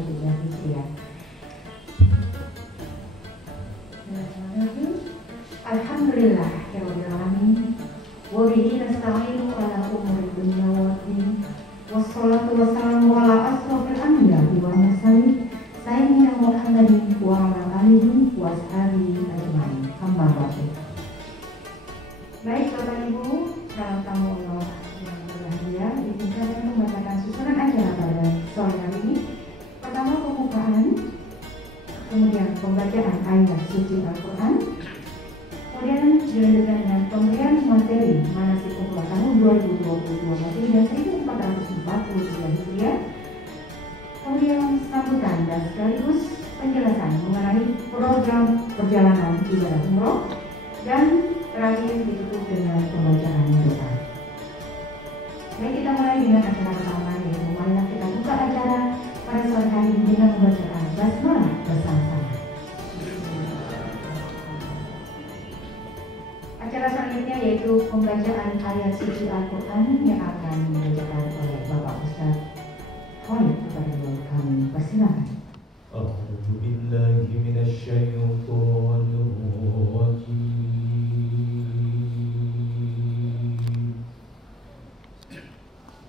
Hijriah. Alhamdulillah ya rabbil alamin. Wa bihi nasta'inu ala umuri dunya waddin. Wassalatu wassalamu ala asrofil anbiya'i wal mursalin sayyidina Muhammadin wa ala alihi wa ashabihi ajmain. Amma ba'du. Baik Bapak Ibu, salam tamu Allah yang berbahagia, izinkan saya membacakan susunan acara pada sore hari ini. Pertama pembukaan, kemudian pembacaan ayat suci Al-Quran, kemudian dilanjutkan dengan pemberian materi manasik umroh tahun 2022 Masih dan 1443 Hijriah, kemudian sambutan dan sekaligus penjelasan mengenai program perjalanan ibadah umroh, dan terakhir ditutup dengan pembacaan doa. Baik, kita mulai dengan acara pertama, yaitu marilah kita buka acara pada sore hari ini dengan membacakan basmalah bersama-sama. Acara selanjutnya yaitu pembacaan ayat suci Al-Quran yang akan dibacakan oleh Bapak Ustaz Khalid. Kepada kami persilakan. A'udzu billahi minasyaitonir rajim.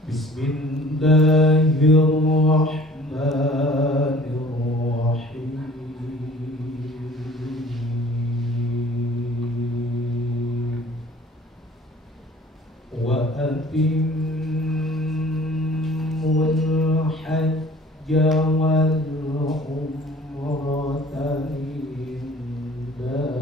Bismillahirrahmanirrahim. Wa atimmul hajja wal umrata lillah.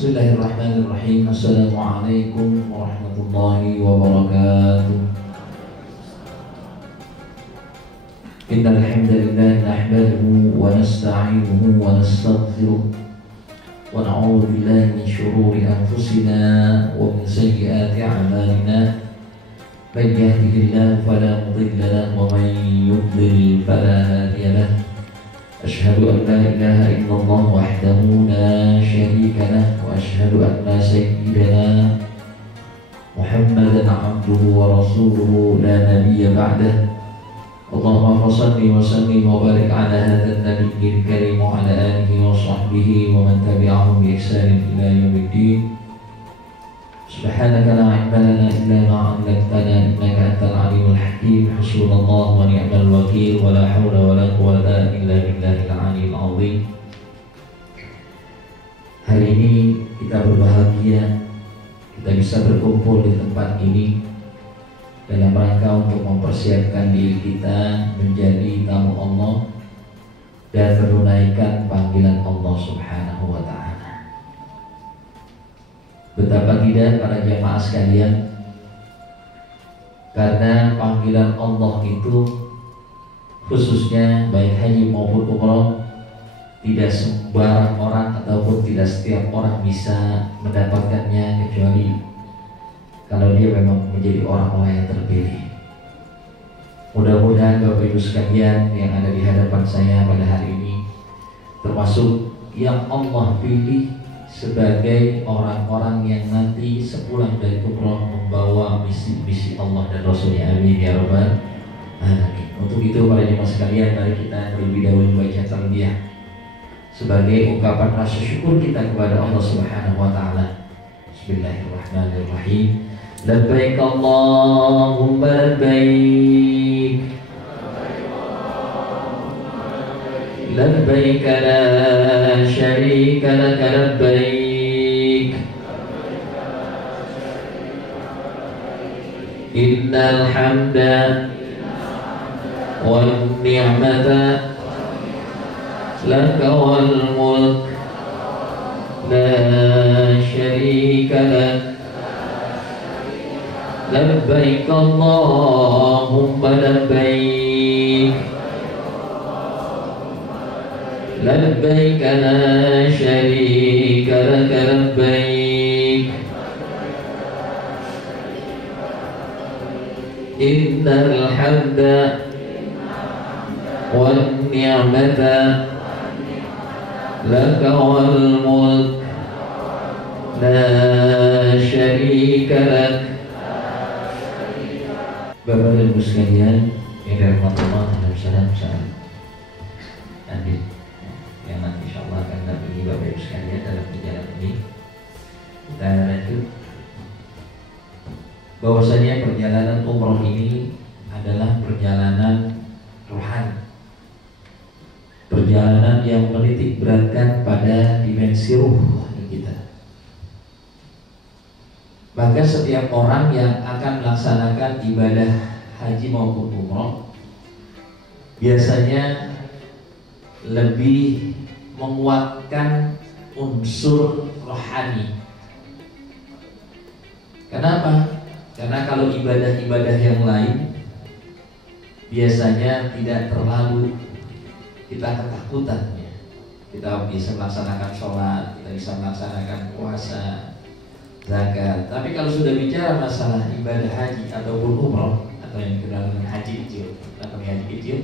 Bismillahirrahmanirrahim. Assalamualaikum warahmatullahi wabarakatuh. Innal hamdalillah nahmaduhu wa nasta'inuhu wa nastaghfiruh wa na'udzu billahi min shururi anfusina wa min sayyiati a'malina. Man yahdihillahu fala mudilla lahu wa man yudlil fala hadiya lahu. أشهد أن لا إله إلا الله وحده لا شريك له وأشهد أن سيدنا محمدا عبده ورسوله لا نبي بعده. اللهم صل وسلم وبارك على هذا النبي الكريم وعلى آله وصحبه ومن تبعهم بإحسان إلى يوم الدين. سبحانك لا علم لنا إلا ما علمتنا إنك أنت العليم الحكيم. حسبنا الله ونعم الوكيل ولا حول ولا قوة إلا بالله العلي العظيم. Hari ini kita berbahagia, kita bisa berkumpul di tempat ini dalam rangka untuk mempersiapkan diri kita menjadi tamu Allah dan menunaikan panggilan Allah Subhanahu wa Ta'ala. Betapa tidak para jamaah sekalian, karena panggilan Allah itu khususnya baik haji maupun umroh tidak sembarang orang ataupun tidak setiap orang bisa mendapatkannya kecuali kalau dia memang menjadi orang-orang yang terpilih. Mudah-mudahan Bapak Ibu sekalian yang ada di hadapan saya pada hari ini termasuk yang Allah pilih sebagai orang-orang yang nanti sepulang dari umroh membawa misi-misi Allah dan Rasulnya. Amin ya rabbal alamin. Untuk itu para jemaah sekalian, mari kita terlebih dahulu baca talbiyah sebagai ungkapan rasa syukur kita kepada Allah Subhanahu wa Ta'ala. Bismillahirrahmanirrahim. Labbaik Allahumma labbaik لبيك لا شريك لك لبيك إن الحمد والنعمة لك والملك لا شريك لك لبيك اللهم لبيك لبيك لا شريك لك لبيك إن الحمد والنعمة لك والملك لا شريك لك. Bapak dan Ibu sekalian yang dirahmati Allah, salam Andi yang nanti insyaallah akan dampingi Bapak Ibu sekalian dalam perjalanan ini. Kita lanjut bahwasanya perjalanan umroh ini adalah perjalanan rohani, perjalanan yang menitik beratkan pada dimensi ruh kita. Maka setiap orang yang akan melaksanakan ibadah haji maupun umroh biasanya lebih menguatkan unsur rohani. Kenapa? Karena kalau ibadah-ibadah yang lain biasanya tidak terlalu kita ketakutan ya. Kita bisa melaksanakan sholat, kita bisa melaksanakan puasa, zakat. Tapi kalau sudah bicara masalah ibadah haji ataupun umroh atau yang dikenal dengan haji kecil atau haji kecil,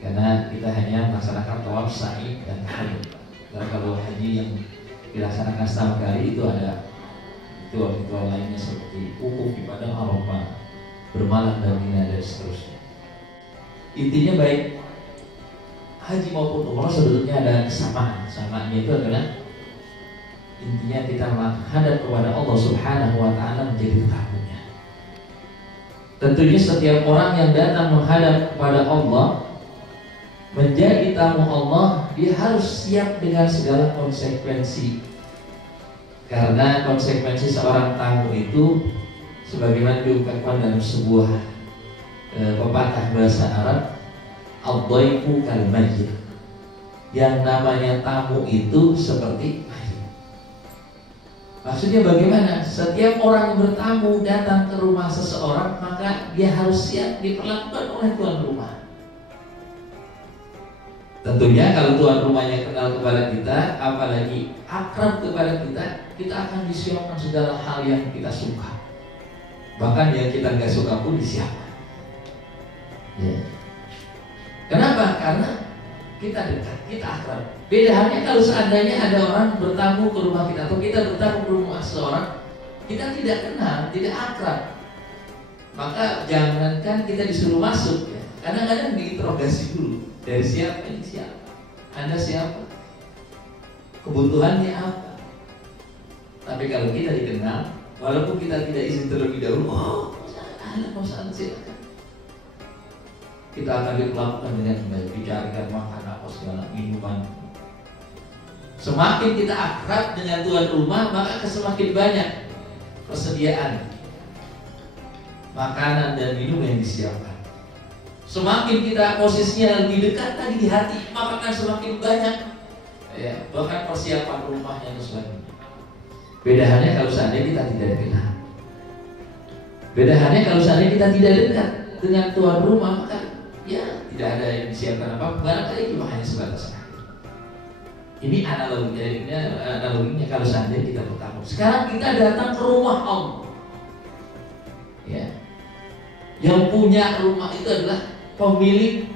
karena kita hanya melaksanakan tawaf, sa'i, dan tahallul. Karena kalau haji yang dilaksanakan setahun kali itu ada ritual lainnya seperti wukuf di padang Arafah, bermalam dan Mina dan seterusnya. Intinya baik haji maupun umroh sebetulnya ada kesamaan. Kesamaannya itu adalah intinya kita menghadap kepada Allah Subhanahu wa Ta'ala menjadi tamunya. Tentunya setiap orang yang datang menghadap kepada Allah menjadi tamu Allah, dia harus siap dengan segala konsekuensi. Karena konsekuensi seorang tamu itu sebagaimana diungkapkan dalam sebuah pepatah bahasa Arab, ad-dhaifu kal mayyit. Yang namanya tamu itu seperti mayit. Maksudnya bagaimana? Setiap orang yang bertamu datang ke rumah seseorang, maka dia harus siap diperlakukan oleh tuan rumah. Tentunya kalau tuan rumahnya kenal kepada kita, apalagi akrab kepada kita, kita akan disiapkan segala hal yang kita suka. Bahkan yang kita nggak suka pun disiapkan. Ya. Kenapa? Karena kita dekat, kita akrab. Beda halnya kalau seandainya ada orang bertamu ke rumah kita atau kita bertamu ke rumah seseorang, kita tidak kenal, tidak akrab. Maka jangankan kita disuruh masuk ya. Kadang-kadang diinterogasi dulu. Dari siapa ini siapa? Anda siapa? Kebutuhannya apa? Tapi kalau kita dikenal, walaupun kita tidak izin terlebih dahulu, masalah silakan. Kita akan diperlakukan dengan baik, dicarikan makan apa segala minuman. Semakin kita akrab dengan tuan rumah, maka semakin banyak persediaan makanan dan minum yang disiapkan. Semakin kita posisinya lebih dekat tadi di hati, maka akan semakin banyak ya, bahkan persiapan rumahnya dan sebagainya. Beda halnya kalau seandainya kita tidak dikenal. Beda halnya kalau seandainya kita tidak dekat dengan tuan rumah, maka ya tidak ada yang disiapkan apa, barangkali cuma hanya sebatas kaki. Ini analoginya kalau seandainya kita bertamu. Sekarang kita datang ke rumah Allah. Ya. Yang punya rumah itu adalah pemilik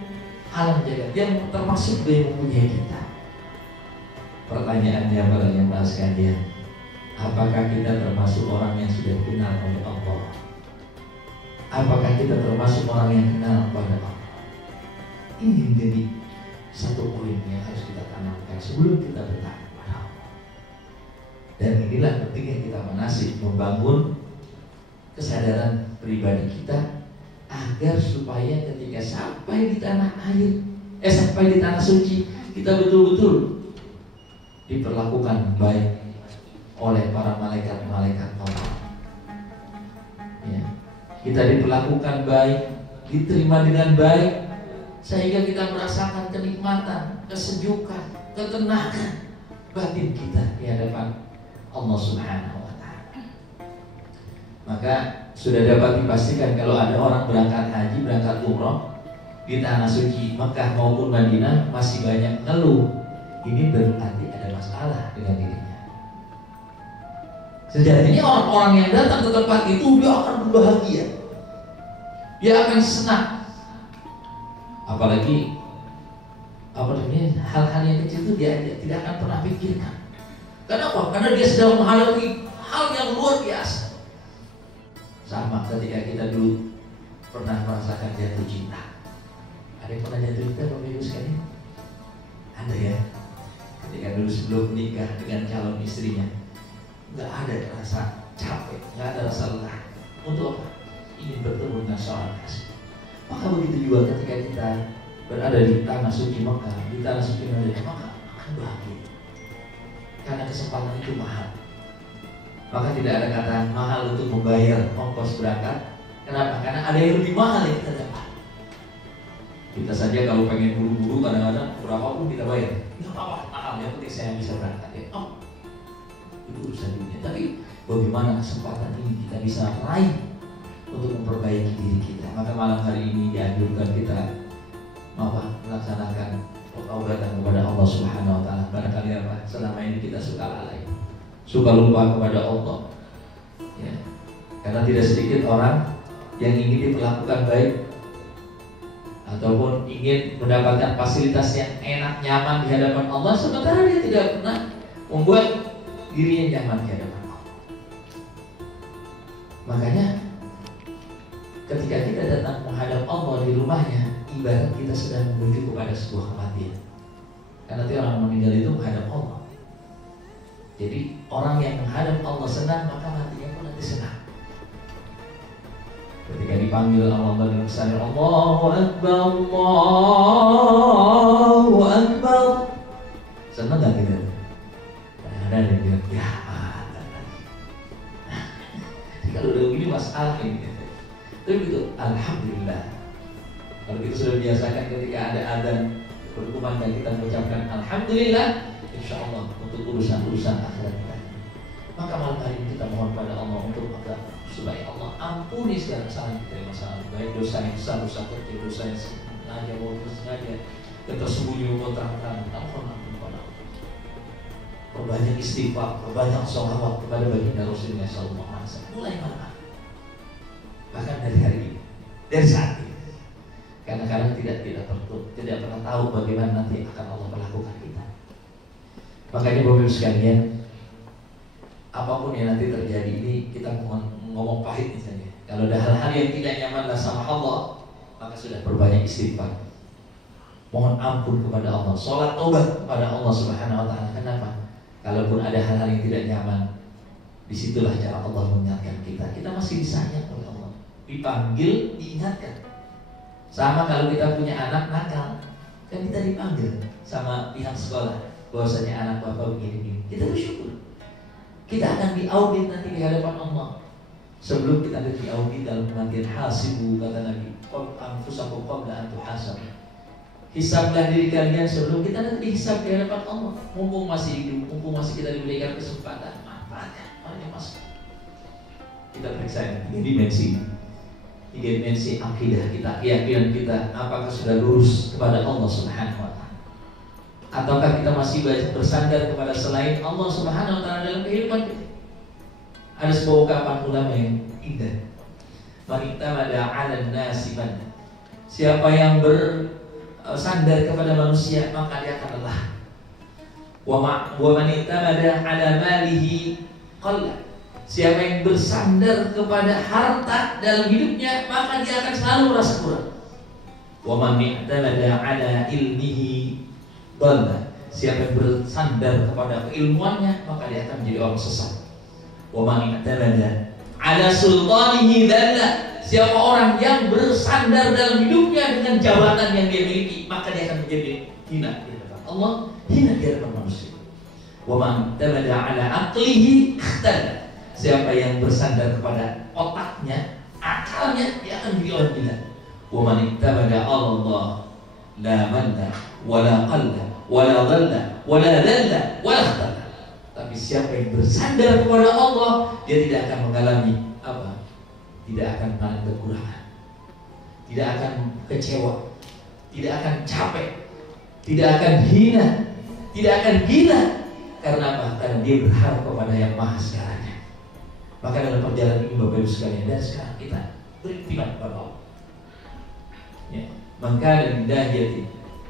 alam jagat, yang termasuk dia yang mempunyai kita. Pertanyaannya para jemaah sekalian, apakah kita termasuk orang yang sudah kenal oleh Allah? Apakah kita termasuk orang yang kenal kepada Allah? Ini menjadi satu poin yang harus kita tanamkan sebelum kita bertanya kepada Allah. Dan inilah pentingnya kita menasih membangun kesadaran pribadi kita agar supaya ketika sampai di tanah air, sampai di tanah suci, kita betul-betul diperlakukan baik oleh para malaikat-malaikat Allah. Ya. Kita diperlakukan baik, diterima dengan baik, sehingga kita merasakan kenikmatan, kesejukan, ketenangan batin kita di hadapan Allah Subhanahu wa Ta'ala. Maka sudah dapat dipastikan kalau ada orang berangkat haji, berangkat umroh di tanah suci Mekah maupun Madinah masih banyak ngeluh, ini berarti ada masalah dengan dirinya. Sejatinya orang-orang yang datang ke tempat itu dia akan berbahagia, dia akan senang. Apalagi hal-hal yang kecil itu dia tidak akan pernah pikirkan. Kenapa? Karena dia sedang menghadapi hal yang luar biasa. Sama ketika kita dulu pernah merasakan jatuh cinta. Ada yang pernah jatuh cinta Bapak Ibu sekalian? Ada ya. Ketika dulu sebelum menikah dengan calon istrinya, nggak ada rasa capek, nggak ada rasa lelah. Untuk apa? Ingin bertemu dengan seorang kasih. Maka begitu juga ketika kita berada di tanah suci Mekah, di tanah suci Madinah, maka akan bahagia. Karena kesempatan itu mahal. Maka tidak ada kata mahal untuk membayar ongkos berangkat. Kenapa? Karena ada yang lebih mahal yang kita dapat. Kita saja kalau pengen buru-buru kadang-kadang berapapun kita bayar. Nggak apa-apa, mahal, yang penting saya bisa berangkat ya. Oh, itu urusan dunia. Tapi bagaimana kesempatan ini kita bisa raih untuk memperbaiki diri kita. Maka malam hari ini dianjurkan kita melaksanakan pertobatan kepada Allah Subhanahu wa Ta'ala. Barangkali apa selama ini kita suka lalai, suka lupa kepada Allah ya. Karena tidak sedikit orang yang ingin diperlakukan baik ataupun ingin mendapatkan fasilitas yang enak, nyaman di hadapan Allah, sementara dia tidak pernah membuat dirinya nyaman di hadapan Allah. Makanya ketika kita datang menghadap Allah di rumahnya, ibarat kita sedang menuju kepada sebuah kematian. Karena nanti orang meninggal itu menghadap Allah. Jadi orang yang menghadap Allah senang, maka matinya pun nanti senang. Ketika dipanggil Allah dan bersalawat, Allahu Akbar, Allahu Akbar, senang gak kita? Ada yang bilang, ya ada lagi. Kalau udah begini masalah ini. Tapi begitu, alhamdulillah. Kalau kita sudah biasakan ketika ada adzan berkumandang kita mengucapkan alhamdulillah, insya Allah untuk urusan-urusan akhirat kita. Maka malam hari ini kita mohon pada Allah untuk agar supaya Allah ampuni segala kesalahan kita, masalah baik dosa yang besar, dosa kecil, dosa yang sengaja maupun sengaja, yang tersembunyi maupun terang-terang. Kita mohon ampun kepada Allah. Perbanyak istighfar, perbanyak sholawat kepada baginda Rasulullah SAW. Mulai malam, bahkan dari hari ini, dari saat ini. Karena tidak pernah tahu bagaimana nanti akan Allah melakukan kita. Makanya Bapak Ibu sekalian, apapun yang nanti terjadi ini, kita ngomong pahit misalnya. Kalau ada hal-hal yang tidak nyaman sama Allah, maka sudah berbanyak istighfar. Mohon ampun kepada Allah, sholat taubat kepada Allah Subhanahu wa Ta'ala. Kenapa? Kalaupun ada hal-hal yang tidak nyaman, disitulah cara Allah mengingatkan kita. Kita masih disayang oleh Allah, dipanggil, diingatkan. Sama kalau kita punya anak nakal, kan kita dipanggil sama pihak sekolah bahwasanya anak bapak begini-begini. Kita bersyukur. Kita akan diaudit nanti di hadapan Allah. Sebelum kita diaudit dalam pengertian hasibu, kata Nabi, qul anfusakum qabla an tuhasabu. Hisablah diri kalian sebelum kita nanti dihisab di hadapan Allah. Mumpung masih hidup, mumpung masih kita diberikan kesempatan, manfaatkan. Mari masuk. Kita periksa ini dimensi. Tiga dimensi akidah kita, keyakinan kita, apakah sudah lurus kepada Allah Subhanahu wa Ta'ala, ataukah kita masih bersandar kepada selain Allah Subhanahu wa Ta'ala dalam kehidupan kita. Ada sebuah ungkapan ulama yang indah, man i'tamada 'alan nasi man, siapa yang bersandar kepada manusia maka dia akan lelah. Wa man i'tamada 'ala malihi qalla, siapa yang bersandar kepada harta dalam hidupnya maka dia akan selalu merasa kurang. Wa man i'tamada 'ala ilmihi dhalla, siapa yang bersandar kepada keilmuannya maka dia akan menjadi orang sesat. Wa man i'tamada 'ala sultanihi dhalla, siapa orang yang bersandar dalam hidupnya dengan jabatan yang dia miliki, maka dia akan menjadi hina di hadapan Allah, hina di hadapan manusia. Wa man tabada ala aqlihi ikhtada. Siapa yang bersandar kepada otaknya, akalnya, dia akan menjadi orang gila. Wa man tabada Allah la malla wala qalla wala dhalla wala dhalla wala khtada. Tapi siapa yang bersandar kepada Allah, dia tidak akan mengalami apa? Tidak akan mengalami kekurangan, tidak akan kecewa, tidak akan capek, tidak akan hina, tidak akan gila. Karena apa? Karena dia berharap kepada yang maha segalanya. Maka dalam perjalanan ini Bapak Ibu sekalian, dan sekarang kita beriman kepada Allah. Ya, maka dari dahiyati,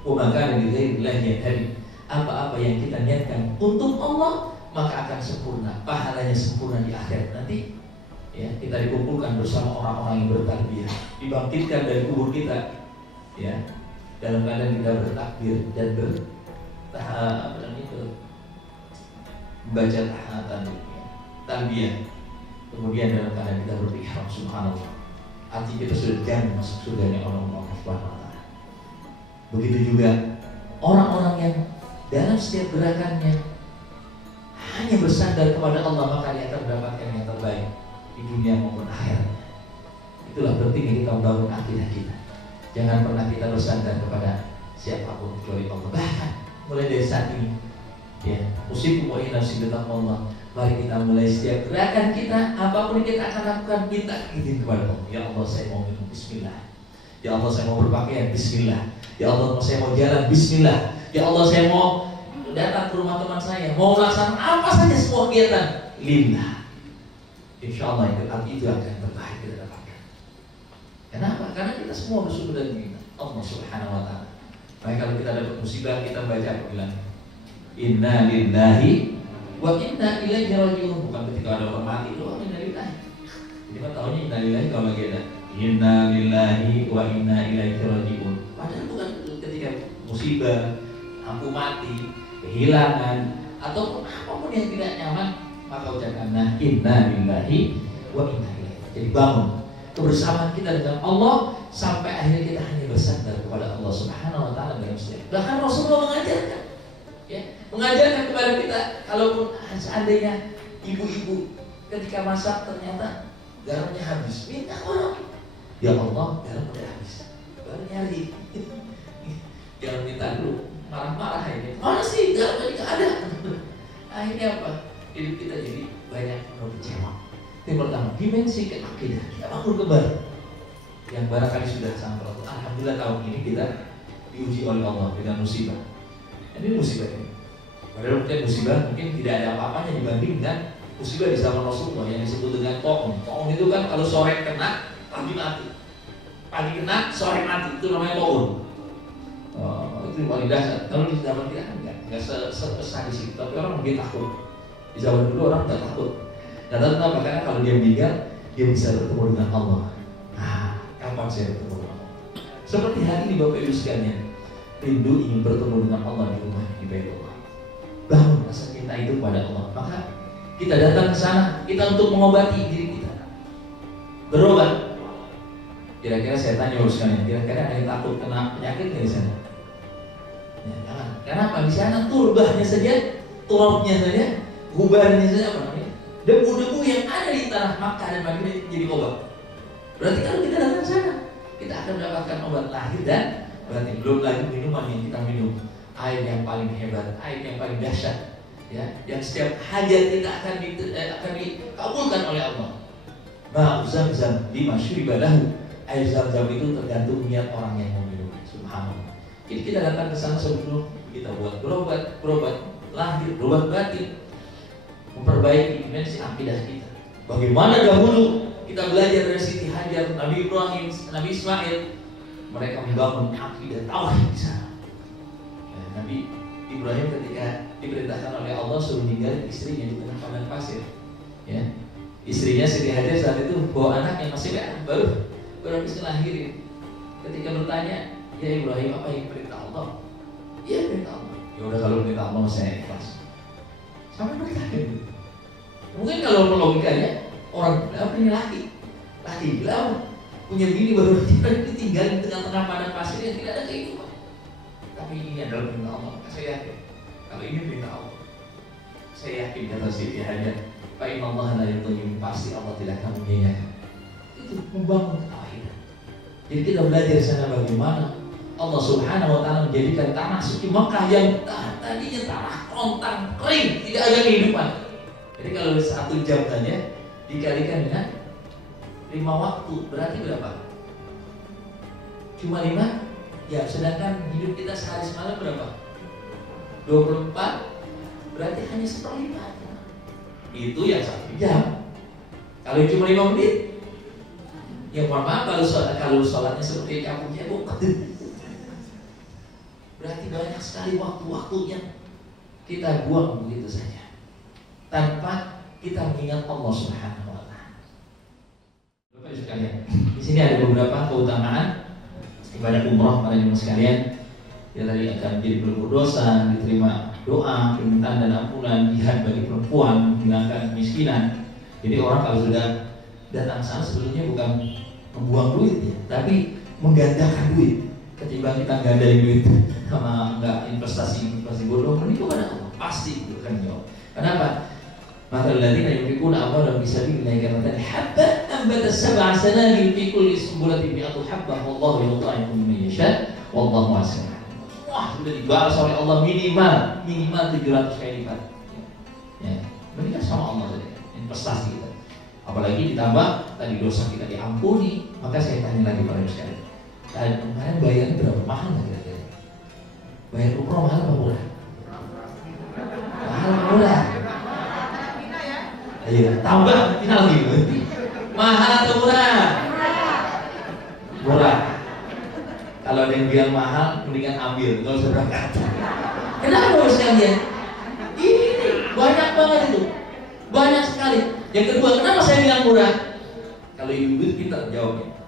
maka dari dahiyati hari, apa-apa yang kita niatkan untuk Allah, maka akan sempurna, pahalanya sempurna di akhirat nanti. Ya, kita dikumpulkan bersama orang-orang yang bertarbiyah, dibangkitkan dari kubur kita, ya, dalam keadaan kita bertakbir dan membaca tahatan, tarbiyah. Kemudian dalam keadaan kita berihram, subhanallah, hati kita sudah jamin masuk surganya Allah Subhanahu wa taala. Begitu juga orang-orang yang dalam setiap gerakannya hanya bersandar kepada Allah, maka dia akan mendapatkan yang terbaik di dunia maupun akhirat. Itulah pentingnya kita membangun akidah kita. Jangan pernah kita bersandar kepada siapapun kecuali Allah. Bahkan mulai dari saat ini, ya, usikum wa nafsi bitaqwallah. Mari kita mulai setiap gerakan kita, apapun yang kita akan lakukan, minta izin kepada Allah. Ya Allah, saya mau minum, bismillah. Ya Allah, saya mau berpakaian, bismillah. Ya Allah, saya mau jalan, bismillah. Ya Allah, saya mau datang ke rumah teman saya, mau melaksanakan apa saja semua kegiatan, lillah. Insya Allah itu akan terbaik kita dapatkan. Kenapa? Karena kita semua bersyukur dan minta Allah Subhanahu wa taala. Baik, kalau kita dapat musibah, kita baca apa bilang? Inna lillahi wa inna ilaihi raji'un. Bukan ketika ada orang mati doang inna lillahi. Jadi kan tahunya inna lillahi kalau lagi ada inna lillahi wa inna ilaihi raji'un. Padahal bukan ketika musibah, lampu mati, kehilangan, atau apapun yang tidak nyaman, maka ucapkanlah inna lillahi wa inna ilaihi. Jadi bangun kebersamaan kita dengan Allah sampai akhirnya kita hanya bersandar kepada Allah Subhanahu wa taala dalam setiap. Bahkan Rasulullah mengajarkan, ya, mengajarkan kepada kita, kalaupun seandainya ibu-ibu ketika masak ternyata garamnya habis, minta orang, ya Allah, garam udah habis, baru nyari. Jangan minta dulu marah-marah ini. Mana sih garamnya nggak ada? Akhirnya apa? Hidup kita jadi banyak kecewa. Yang pertama, dimensi akidah kita bangun kembali. Yang barangkali sudah sampai. Alhamdulillah tahun ini kita diuji oleh Allah dengan musibah. Ini musibah ini. Padahal musibah mungkin tidak ada apa-apanya dibanding dengan musibah di zaman Rasulullah yang disebut dengan to'on. To'on itu kan kalau sore kena, pagi mati. Pagi kena, sore mati. Itu namanya to'on. Itu paling dasar. Kalau di zaman kita enggak sebesar di situ. Tapi orang mungkin takut. Di zaman dulu orang tidak takut. Nah, kenapa? Karena kalau dia meninggal, dia bisa bertemu dengan Allah. Nah, kapan saya bertemu dengan Allah? Seperti hari ini Bapak Ibu sekalian, rindu ingin bertemu dengan Allah di rumah, di bait Allah. Bangun rasa cinta itu kepada Allah. Maka kita datang ke sana, kita untuk mengobati diri kita. Berobat. Kira-kira saya tanya Bapak sekalian, kira-kira ada yang takut kena penyakit nggak di sana? Ya, jangan. Kenapa? Di sana turbahnya saja, turabnya saja, gubarnya saja, apa namanya? Debu-debu yang ada di tanah Makkah dan Madinah jadi obat. Berarti kalau kita datang ke sana, kita akan mendapatkan obat lahir dan batin. Belum lagi minuman yang kita minum, air yang paling hebat, air yang paling dahsyat, ya, yang setiap hajat kita akan dikabulkan oleh Allah. Ma'u Zamzam lima syuriba lahu. Air Zamzam itu tergantung niat orang yang mau minum. Subhanallah. Jadi kita datang ke sana sebelum kita buat berobat lahir, berobat batin, memperbaiki dimensi akidah kita. Bagaimana dahulu kita belajar dari Siti Hajar, Nabi Ibrahim, Nabi Ismail, mereka membangun akidah tauhid di sana. Ya, Nabi Ibrahim ketika diperintahkan oleh Allah suruh ninggalin istrinya di tengah padang pasir, ya, istrinya Siti Hajar saat itu bawa anak yang masih baru habis ngelahirin. Ketika bertanya, ya Ibrahim, apa yang perintah Allah? Iya perintah Allah. Ya udah, kalau perintah Allah saya ikhlas. Sampai bertanya. Mungkin kalau logikanya orang bilang ini laki bilang punya bini baru ditinggal di tengah-tengah padang pasir yang tidak ada kehidupan. Tapi ini adalah perintah Allah. Saya yakin kalau ini perintah Allah, saya yakin kata Siti Hajar, Fa inna Allah la yudhim, pasti Allah tidak akan menyanyiakan. Itu membangun ketawahidan. Jadi kita belajar sana bagaimana Allah Subhanahu wa taala menjadikan tanah suci Mekah yang tadinya tanah kontang kering, tidak ada kehidupan. Jadi kalau 1 jam saja dikalikan dengan 5 waktu, berarti berapa? Cuma 5? Ya, sedangkan hidup kita sehari semalam berapa? 24, berarti hanya 1/5. Itu yang 1 jam. Kalau cuma 5 menit, ya mohon maaf kalau sholatnya seperti kampung cebok, berarti banyak sekali waktu-waktu yang kita buang begitu saja tanpa kita mengingat Allah Subhanahu wa taala. Bapak Ibu sekalian, di sini ada beberapa keutamaan ibadah umrah para jemaah sekalian. Ya, tadi akan menjadi pelipur dosa, diterima doa, permintaan dan ampunan, jihad bagi perempuan, menghilangkan kemiskinan. Jadi orang kalau sudah datang sana sebetulnya bukan membuang duit ya, tapi menggandakan duit. Ketimbang kita gandain duit sama enggak investasi bodoh, mending kepada Allah pasti itu akan jawab. Kenapa? Maka alladziina yunfiquna amwaalahum fi sabilillahi kamathali habbatin anbatat sab'a sanabil fi kulli sunbulatin mi'atu habbah wallahu yudha'ifu liman yasha' wallahu wasi'un. Wah, sudah dibalas oleh Allah minimal 700 kali lipat. Ya, mendingan sama Allah saja investasi kita. Apalagi ditambah tadi dosa kita diampuni. Maka saya tanya lagi pada sekalian, kemarin bayarnya berapa? Mahal nggak kira-kira? Bayar umroh mahal atau murah? Mahal murah. Iya, tambah final lagi. Mahal atau murah? Murah. Kalau ada yang bilang mahal, mendingan ambil, nggak usah berangkat. Kenapa Bapak sekalian? Ini banyak banget itu, banyak sekali. Yang kedua, kenapa saya bilang murah? Kalau ibu pintar jawabnya.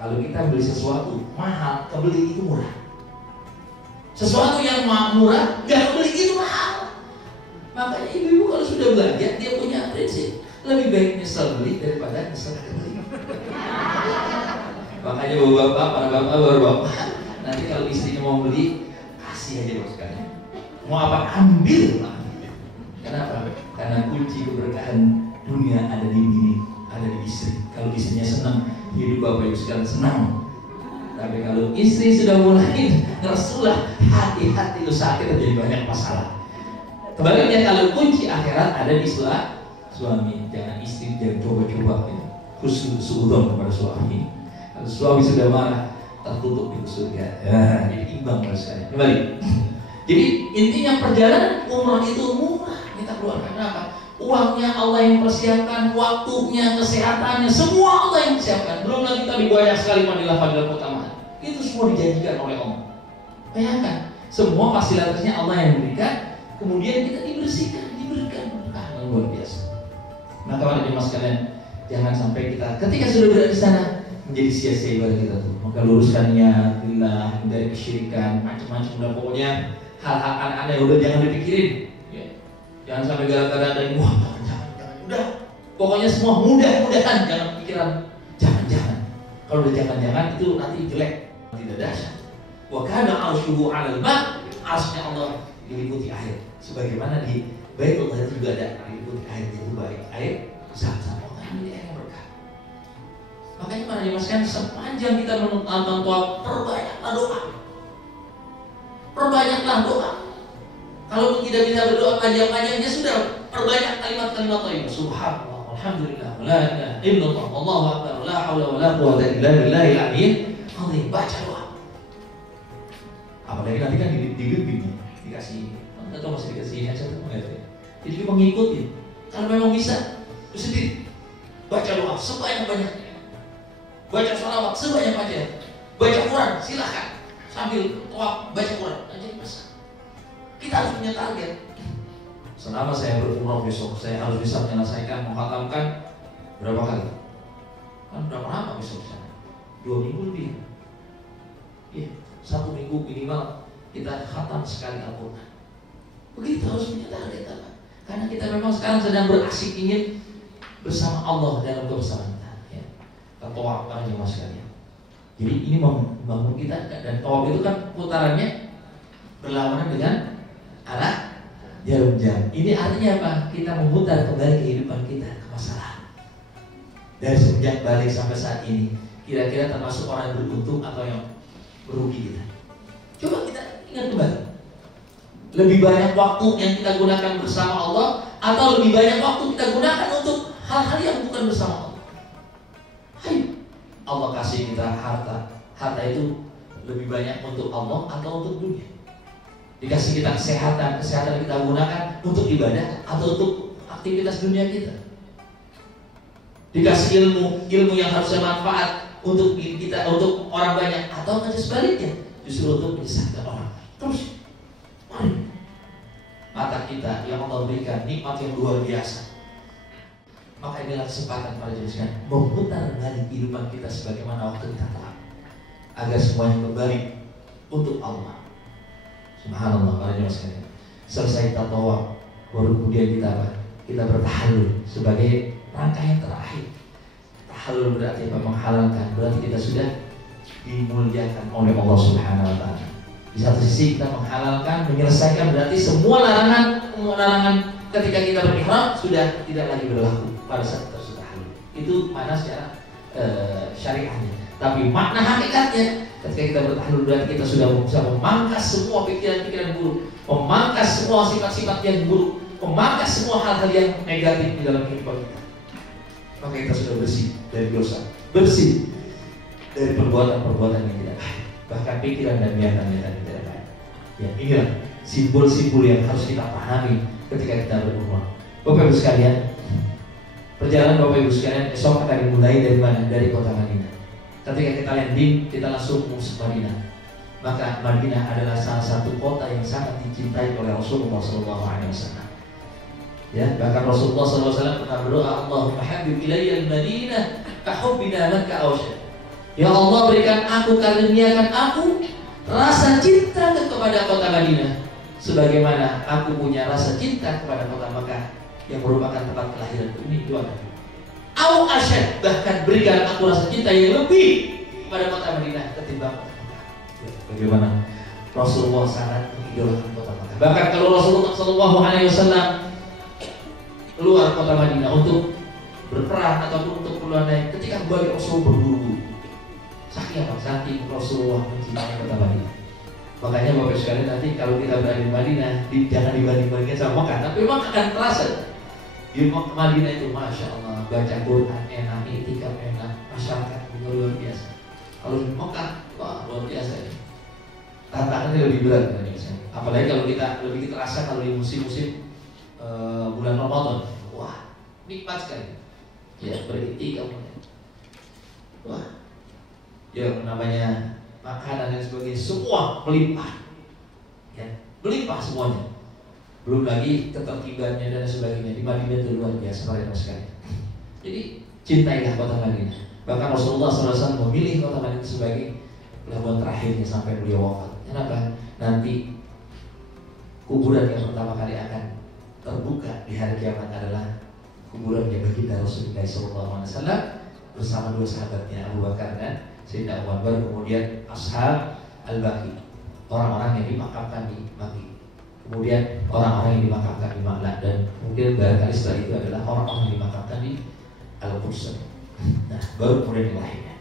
Kalau kita beli sesuatu mahal, kebeli itu murah. Sesuatu yang murah, nggak beli itu mahal. Makanya ibu-ibu kalau sudah belanja, dia punya prinsip lebih baik nyesel beli daripada nyesel beli. Makanya bapak-bapak, para bapak-bapak, nanti kalau istrinya mau beli, kasih aja bos sekalian. Mau apa ambil. Kenapa? Karena kunci keberkahan dunia ada di bini, ada di istri. Kalau istrinya senang, hidup bapak ibu sekalian senang. Tapi kalau istri sudah mulai ngerasulah, hati-hati lu sakit terjadi banyak masalah. Kebaliknya kalau kunci akhirat ada di suami, jangan istri jangan coba-coba gitu. Khusnuzon kepada suami. Kalau suami sudah marah, tertutup pintu surga. Ya, jadi imbang sekali. Kembali. Jadi intinya perjalanan umrah itu murah. Kita keluarkan apa? Uangnya Allah yang persiapkan, waktunya, kesehatannya, semua Allah yang persiapkan. Belum lagi tadi banyak sekali fadilah-fadilah keutamaan. Itu semua dijanjikan oleh Allah. Bayangkan, semua fasilitasnya Allah yang berikan. Kemudian kita dibersihkan, diberikan berkah yang luar biasa. Maka para jemaah sekalian, jangan sampai kita ketika sudah berada di sana menjadi sia-sia ibadah kita tuh. Maka luruskan niat, lillah, hindari kesyirikan, macam-macam. Dan pokoknya hal-hal aneh-aneh udah jangan dipikirin. Ya. Jangan sampai gara-gara ada yang wah jangan, udah. Pokoknya semua mudah-mudahan, jangan pikiran jangan-jangan. Kalau udah jangan-jangan itu nanti jelek, tidak dahsyat. Wa kana 'arshuhu 'alal ma', arsy Allah diliputi air. Sebagaimana di Baitullah juga ada diliputi air, itu baik air zam-zam. Ini air yang berkah. Makanya para jemaah sekalian, sepanjang kita menonton tawaf, perbanyaklah doa. Perbanyaklah doa. Kalau tidak bisa berdoa panjang-panjangnya sudah perbanyak kalimat-kalimat thayyibah. Subhanallah, alhamdulillah, la ilaha illallah, wallahu akbar, la haula wala quwwata illa billahil aliyyil azim. Baca doa. Apalagi nanti kan dibimbing, dikasih, atau masih dikasih headset atau enggak? Jadi mengikuti. Kalau memang bisa, sendiri baca doa sebanyak-banyaknya. Baca sholawat sebanyak-banyaknya. Baca Quran, silahkan. Sambil tawaf baca Quran. Jadi bisa. Kita harus punya target. Selama saya berumrah besok, saya harus bisa menyelesaikan, menghatamkan berapa kali? Kan berapa lama besok sana? 2 minggu lebih. Iya, 1 minggu minimal kita khatam sekali Al-Quran. Begitu harus punya target apa? Karena kita memang sekarang sedang berasyik ingin bersama Allah dalam kebersamaan kita. Ya. tawaf para jemaah sekalian. Jadi ini membangun kita, dan tawaf itu kan putarannya berlawanan dengan arah jarum jam. Ini artinya apa? Kita memutar kembali kehidupan kita ke masa lalu. Dari sejak balik sampai saat ini, kira-kira termasuk orang yang beruntung atau yang merugi kita? Coba kita ingat kembali. Lebih banyak waktu yang kita gunakan bersama Allah, atau lebih banyak waktu kita gunakan untuk hal-hal yang bukan bersama Allah? Hai, Allah kasih kita harta. Harta itu lebih banyak untuk Allah atau untuk dunia? Dikasih kita kesehatan kita gunakan untuk ibadah atau untuk aktivitas dunia kita? Dikasih ilmu yang harusnya manfaat untuk kita, untuk orang banyak, atau hanya sebaliknya, justru untuk menyesatkan orang. Terus, mari, mata kita yang Allah berikan nikmat yang luar biasa. Maka inilah kesempatan para jemaah memutar balik kehidupan kita sebagaimana waktu kita telah, agar semuanya kembali untuk Allah. Subhanallah para jemaah sekalian. Selesai kita tawaf, baru kemudian kita apa? Kita bertahalul sebagai rangkaian terakhir. Tahalul berarti apa? Menghalalkan. Berarti kita sudah dimuliakan oleh Allah Subhanahu wa taala. Di satu sisi kita menghalalkan, menyelesaikan, berarti semua larangan ketika kita berihram sudah tidak lagi berlaku pada saat kita sudah halal. Itu mana secara syariahnya. Tapi makna hakikatnya, ketika kita bertahlul berarti kita sudah bisa memangkas semua pikiran-pikiran buruk, memangkas semua sifat-sifat yang buruk, memangkas semua hal-hal yang negatif di dalam kehidupan kita. Maka kita sudah bersih dari dosa, bersih dari perbuatan-perbuatan yang tidak baik, bahkan pikiran dan niatan-niatan yang tidak baik. Ya, inilah simbol-simbol yang harus kita pahami ketika kita berumrah. Bapak Ibu sekalian, perjalanan Bapak Ibu sekalian esok akan dimulai dari mana? Dari kota Madinah. Ketika kita landing, kita langsung masuk Madinah. Maka Madinah adalah salah satu kota yang sangat dicintai oleh Rasulullah SAW. Ya, bahkan Rasulullah SAW pernah berdoa, Allahumma habib ilayya al-Madinah kahubbina Makkah awsyad. Ya Allah, berikan aku, karuniakan aku rasa cinta kepada kota Madinah sebagaimana aku punya rasa cinta kepada kota Makkah yang merupakan tempat kelahiranku. Ini doa Nabi. Au asyad, bahkan berikan aku rasa cinta yang lebih kepada kota Madinah ketimbang kota Makkah. Ya, bagaimana Rasulullah sangat mengidolakan kota Makkah. Bahkan kalau Rasulullah SAW keluar kota Madinah untuk berperang ataupun untuk keluar lain, ketika kembali Rasul berburu. Saking apa? Saking Rasulullah mencintai kota Madinah. Makanya Bapak sekalian, nanti kalau kita berada di Madinah, jangan dibanding-bandingkan sama Makkah, tapi memang akan terasa di Madinah itu, Masya Allah, baca Quran enak, itikaf enak, masyarakat juga luar biasa. Kalau di Makkah, wah luar biasa ya. Tantangannya lebih berat kan, apalagi kalau kita lebih terasa kalau di musim-musim bulan Ramadan. Wah, nikmat sekali. Ya, beritikaf. Wah, yang namanya makanan dan sebagainya semua melimpah, ya, melimpah semuanya. Belum lagi ketertibannya dan sebagainya. Di Madinah itu luar biasa para jemaah sekalian. Jadi cintailah kota Madinah. Bahkan Rasulullah SAW memilih kota Madinah sebagai pelabuhan terakhirnya sampai beliau wafat. Kenapa? Nanti kuburan yang pertama kali akan terbuka di hari kiamat adalah kuburan yang baginda Rasulullah SAW bersama dua sahabatnya, Abu Bakar dan Sayyidina Abu Bakar, kemudian Ashab Al-Baqi, orang-orang yang dimakamkan di Baqi, kemudian orang-orang yang dimakamkan di Ma'la, dan kemudian barangkali setelah itu adalah orang-orang yang dimakamkan di Al-Quds. Nah, baru kemudian yang lainnya.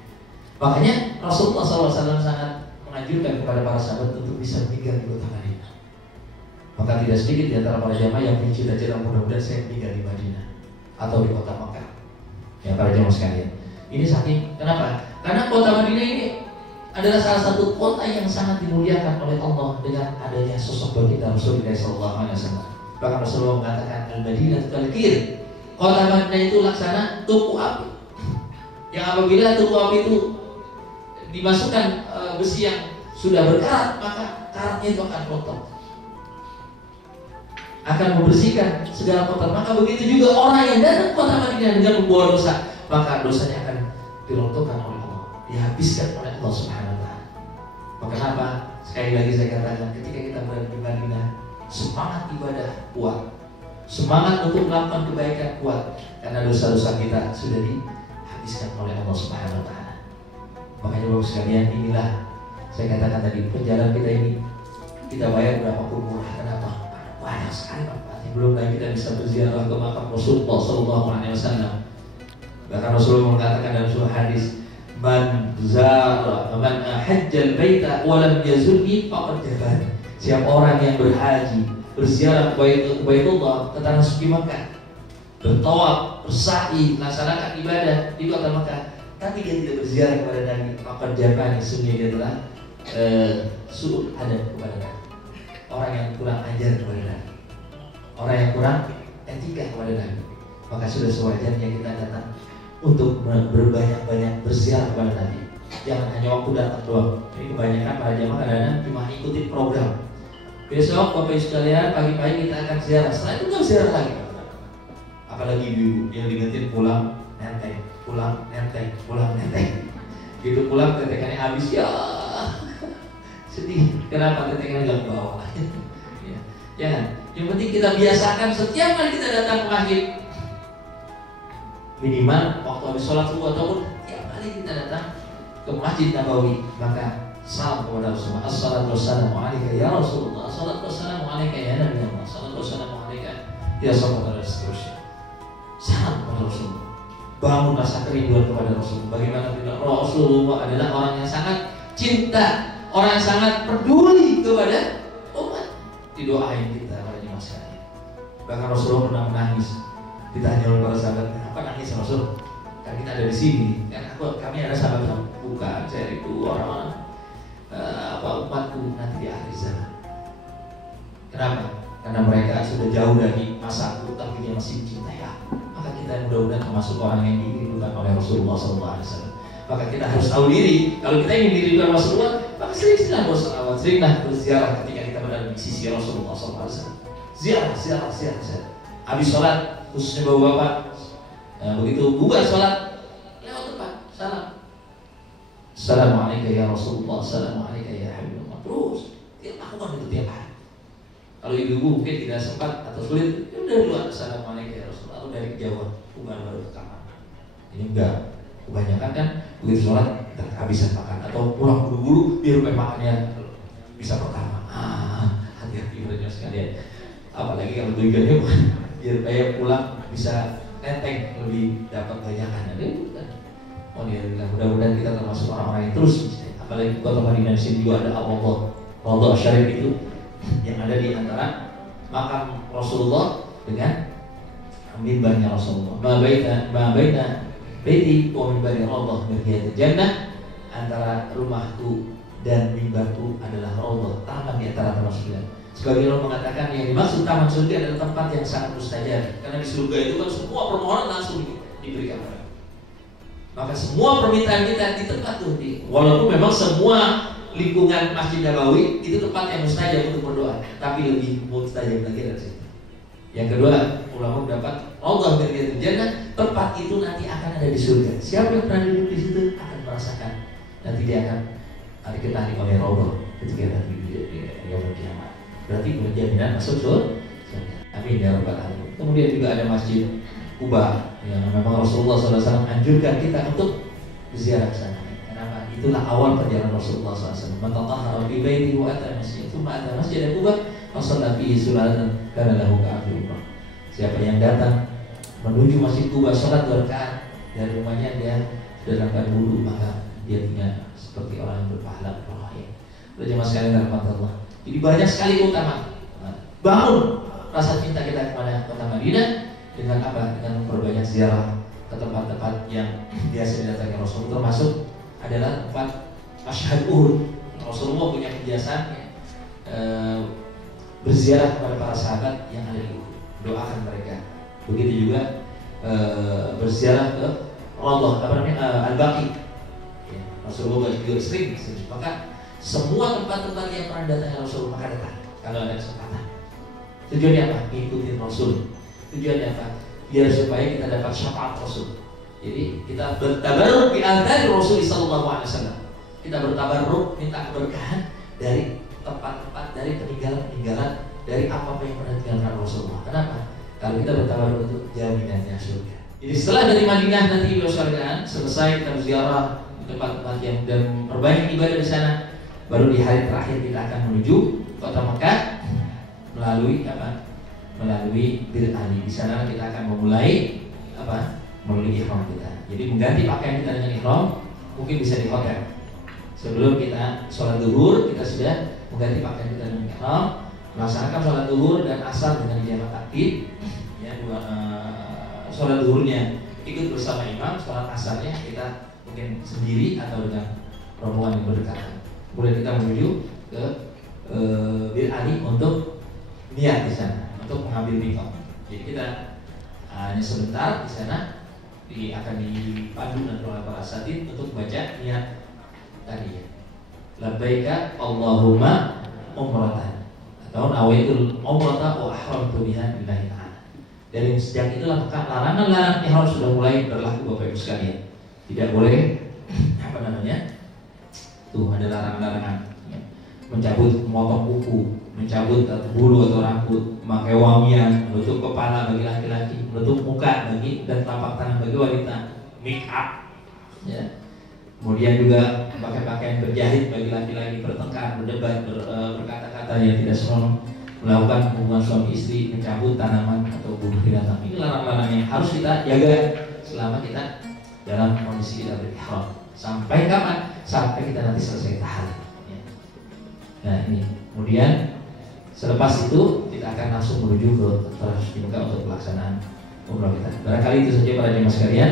Makanya Rasulullah SAW sangat menganjurkan kepada para sahabat untuk bisa meninggal di kota Madinah. Maka tidak sedikit di antara para jamaah yang punya cita-cita mudah-mudahan saya meninggal di Madinah atau di kota Makkah. Ya para jamaah sekalian, ini saking kenapa? Karena kota Madinah ini adalah salah satu kota yang sangat dimuliakan oleh Allah dengan adanya sosok baginda Rasulullah SAW. Bahkan Rasulullah mengatakan Al-Madinah Kal-Qir, kota Madinah itu laksana tuku api. Yang apabila tuku api itu dimasukkan besi yang sudah berkarat, maka karatnya itu akan kotor, akan membersihkan segala kotor. Maka begitu juga orang yang datang ke kota Madinah dengan membawa dosa, maka dosanya akan dirontokkan oleh Allah, dihabiskan oleh Allah Subhanahu wa taala. Maka kenapa? Sekali lagi saya katakan, ketika kita berada di Madinah, semangat ibadah kuat, semangat untuk melakukan kebaikan kuat, karena dosa-dosa kita sudah dihapuskan digratiskan oleh Allah Subhanahu wa taala. Makanya Bapak sekalian, inilah saya katakan tadi, perjalanan kita ini kita bayar berapapun murah. Kenapa? Banyak sekali manfaatnya. Belum lagi kita bisa berziarah ke makam Rasulullah sallallahu alaihi wasallam. Bahkan Rasulullah mengatakan dalam sebuah hadis, man hajjal baita wa lam yazurni faqad jabar. Siapa orang yang berhaji, berziarah ke Baitullah, ke tanah suci Makkah, bertawaf, bersa'i, melaksanakan ibadah di kota Makkah, tapi dia tidak berziarah kepada Nabi, maka jawabannya sungguh dia telah su'ul adab kepada Nabi. Orang yang kurang ajar kepada Nabi, orang yang kurang etika kepada Nabi. Maka sudah sewajarnya kita datang untuk berbanyak-banyak berziarah kepada Nabi. Jangan hanya waktu datang doang. Ini kebanyakan para jamaah kadang-kadang cuma ikuti program. Besok Bapak Ibu sekalian pagi-pagi kita akan ziarah. Setelah itu nggak ziarah lagi. Apalagi ibu yang diingetin pulang nenteng, pulang nenteng, pulang nenteng. Gitu pulang tetekannya habis, ya sedih. Kenapa tetekannya nggak bawa? Ya, jangan. Yang penting kita biasakan setiap kali kita datang ke masjid, minimal waktu habis sholat subuh ataupun setiap kali kita datang ke Masjid Nabawi, maka salam kepada Rasulullah. Assalatu wassalamu alaika ya Rasulullah, assalatu wassalamu alaika ya Nabi Allah, assalatu wassalamu alaika ya sahabat dan seterusnya. Salam kepada Rasulullah. Bangun rasa kerinduan kepada Rasulullah. Bagaimana tidak? Rasulullah adalah orang yang sangat cinta, orang yang sangat peduli kepada umat. Didoain kita pada jemaah sekalian. Bahkan Rasulullah pernah menangis. Ditanya oleh para sahabat, apa nangis Rasul? Kan kita ada di sini. Kan kami ada sahabat yang bukan, saya itu orang-orang umatku nanti di akhir zaman. Kenapa? Karena mereka sudah jauh dari masaku, tapi dia masih mencintai aku. Maka kita mudah-mudahan termasuk orang yang dirindukan oleh Rasulullah SAW. Maka kita harus tahu diri. Kalau kita ingin dirindukan Rasulullah, maka sering-seringlah berselawat, seringlah berziarah ketika kita berada di sisi Rasulullah SAW. Ziarah. Habis sholat, khususnya bapak-bapak, begitu bubar sholat, lewat depan, salam. Assalamualaikum ya Rasulullah, assalamualaikum ya Habibullah. Terus, dia lakukan itu tiap hari. Kalau ibu-ibu mungkin tidak sempat atau sulit, ya udah duluan assalamualaikum ya Rasulullah, atau dari kejauhan, bukan baru ke kamar. Ini enggak, kebanyakan kan begitu sholat kita kehabisan makan atau pulang buru-buru biar makannya bisa pertama. Hati-hati berarti sekalian. Apalagi kalau tujuannya biar saya pulang bisa nenteng lebih dapat banyakan. Oh dia bilang mudah-mudahan kita termasuk orang-orang yang terus. Apalagi kota Madinah sini juga ada Raudhah Syarif itu yang ada di antara makam Rasulullah dengan mimbarnya Rasulullah. Ma baina baiti wa mimbari Raudhah min riyadil jannah. Antara rumahku dan mimbarku adalah Raudhah, taman di antara taman surga. Sebagian orang mengatakan yang dimaksud taman surga adalah tempat yang sangat mustajab. Karena di surga itu kan semua permohonan langsung diberikan. Maka semua permintaan kita di tempat itu, walaupun memang semua lingkungan Masjid Nabawi itu tempat yang mustajab untuk berdoa, tapi lebih mustajab lagi dari situ. Yang kedua, ulama mendapat Raudhah min riyadil jannah, tempat itu nanti akan ada di surga. Siapa yang pernah duduk di situ akan merasakan nanti dia akan dikenali oleh Raudhah ketika nanti di yaumul kiamat. Berarti berjaminan masuk surga. Amin ya rabbal alamin. Kemudian juga ada Masjid Kuba yang memang Rasulullah SAW anjurkan kita untuk berziarah ke sana. Kenapa? Itulah awal perjalanan Rasulullah SAW. Man tatahhara fi baitihi wa ata masjid, tsumma ata masjid Kuba, fa shalla fihi salatan kana lahu ka'ajri umrah. Siapa yang datang menuju Masjid Kuba salat 2 rakaat dari rumahnya, dia sudah lakukan wudu, maka dia punya seperti orang yang berpahala umrah. Berjamaah sekalian rahmat Allah. Jadi banyak sekali keutamaan. Bangun rasa cinta kita kepada kota Madinah dengan apa? Dengan memperbanyak ziarah ke tempat-tempat yang biasa didatangi Rasul, termasuk adalah tempat Masyhad Uhud. Rasulullah punya kebiasaan berziarah kepada para sahabat yang ada di Uhud, doakan mereka. Begitu juga berziarah ke Raudhah Al-Baqi. Ya, Rasulullah juga sering. Maka semua tempat-tempat yang pernah datangi Rasulullah maka datang kalau ada kesempatan. Tujuannya apa? Ikutin Rasul. Tujuannya apa? Biar supaya kita dapat syafaat Rasul. Jadi kita bertabarruk bi athari Rasul sallallahu alaihi wasallam. Kita bertabarruk minta keberkahan dari tempat-tempat, dari peninggalan-peninggalan, dari apa yang pernah ditinggalkan Rasulullah. Kenapa? Kalau kita bertabarruk itu jaminannya surga. Jadi setelah dari Madinah nanti beliau sekalian selesai kita berziarah di tempat-tempat yang dan perbanyak ibadah di sana, baru di hari terakhir kita akan menuju kota Mekah melalui apa? Melalui Bir Ali. Di sana kita akan memulai apa? Melalui ihram kita. Jadi mengganti pakaian kita dengan ihram mungkin bisa di hotel. Sebelum kita sholat zuhur kita sudah mengganti pakaian kita dengan ihram, melaksanakan sholat zuhur dan asar dengan jamak takbir. Ya, sholat zuhurnya ikut bersama imam, sholat asarnya kita mungkin sendiri atau dengan rombongan yang berdekatan. Kemudian kita menuju ke Bir Ali untuk niat di sana, untuk mengambil mikot. Jadi kita hanya sebentar di sana akan dipandu nanti oleh para asatid untuk baca niat tadi ya. Labbaika Allahumma umratan atau nawaitul umrata wa ahramtu biha lillahi ta'ala. Dari sejak itulah maka larangan-larangan ihram sudah mulai berlaku Bapak Ibu sekalian. Tidak boleh apa namanya? Tuh ada larangan-larangan ya. Mencabut memotong kuku, mencabut bulu atau rambut, memakai wangian, menutup kepala bagi laki-laki, menutup muka bagi dan telapak tangan bagi wanita, make up ya. Kemudian juga pakai pakaian berjahit bagi laki-laki, bertengkar, berdebat, berkata-kata yang tidak senonoh, melakukan hubungan suami istri, mencabut tanaman atau bunuh binatang. Ini larangan-larangan yang harus kita jaga selama kita dalam kondisi kita berihram. Sampai kapan? Sampai kita nanti selesai tahlil. Ya. Nah ini. Kemudian selepas itu kita akan langsung menuju ke Tanah Suci Mekah untuk pelaksanaan umrah kita. Barangkali itu saja para jemaah sekalian.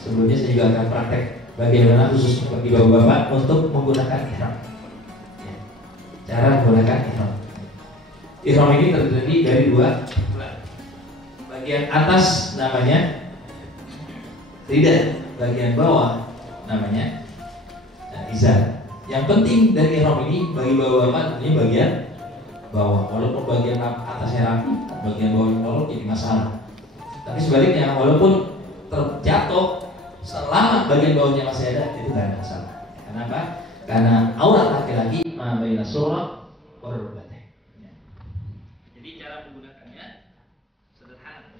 Sebelumnya saya juga akan praktek bagaimana khusus bagi bapak-bapak untuk menggunakan ihram. Ya. Cara menggunakan ihram. Ihram ini terdiri dari dua. Bagian atas namanya ridha, bagian bawah namanya izar. Yang penting dari ihram ini bagi bapak-bapak ini bagian bawah, walaupun bagian atasnya rapi, bagian bawah nolok jadi masalah. Tapi sebaliknya, walaupun terjatuh selama bagian bawahnya masih ada, itu tidak ada masalah. Kenapa? Karena aurat laki-laki ma baina surah wa rukbatayn. Jadi cara menggunakannya sederhana.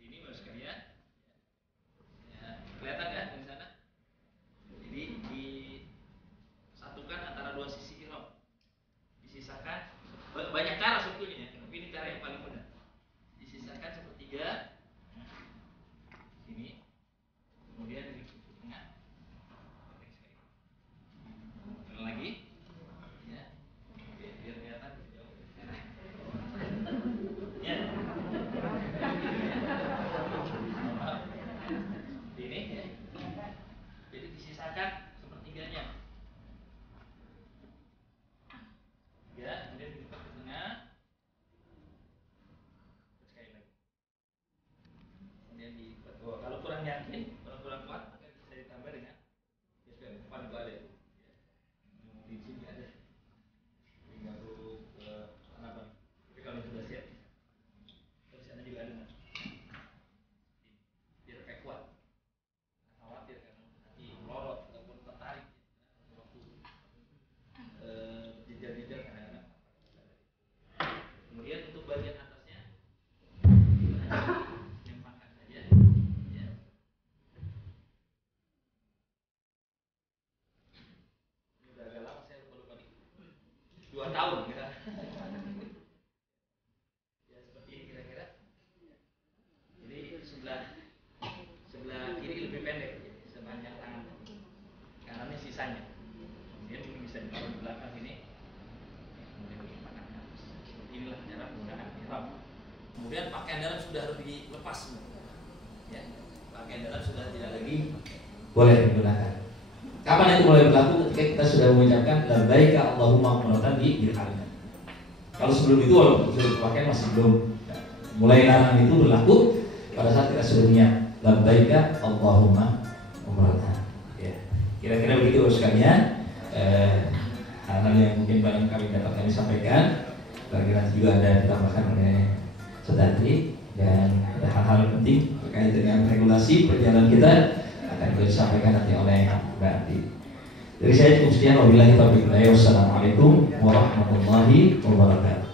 Ini baru sekalian. Ya, kelihatan ya di sana? Jadi disatukan antara dua sisi ihram. Disisakan banyak cara sebetulnya, tapi ini cara yang paling mudah. Disisakan sepertiga ini, kemudian di tengah, lagi, ya, biar kelihatan jauh. Ya, ini ya, jadi disisakan sepertiganya. Ya, kemudian kita ke tengah. Sekali lagi. Kemudian di kalau kurang yakin, kalau kurang kuat, maka bisa ditambah dengan ya sudah depan itu ada. Di sini ada. Jadi nggak perlu ke sana bang. Tapi kalau sudah siap, di sana juga ada. Biar kayak kuat. Khawatir karena nanti melorot ataupun tertarik waktu jejak-jejak kadang-kadang. Kemudian untuk bagian atasnya nyempangkan saja ya. Ini udah agak lama saya lupa nih 2 tahun ya. Ya seperti ini kira-kira. Jadi sebelah kiri lebih pendek ya, sepanjang tangan kanannya sisanya. Ini bisa di belakang ini. Inilah cara menggunakan ihram. Kemudian pakaian dalam sudah harus dilepas semua. Ya, pakaian dalam sudah tidak lagi boleh digunakan. Kapan itu mulai berlaku? Ketika kita sudah mengucapkan labbaika Allahumma umratan di Bir Ali. Kalau sebelum itu walaupun sudah pakaian masih belum. Mulai larangan itu berlaku pada saat kita sudah niat labbaika Allahumma umratan. Ya. Kira-kira begitu sekalian. Hal-hal yang mungkin banyak kami sampaikan. Barangkali juga ada ditambahkan oleh Sodari dan ada hal-hal penting terkait dengan regulasi perjalanan kita akan juga disampaikan nanti oleh Mbak Ati. Dari saya cukup sekian. Wabillahi taufiq wal hidayah. Wassalamualaikum warahmatullahi wabarakatuh.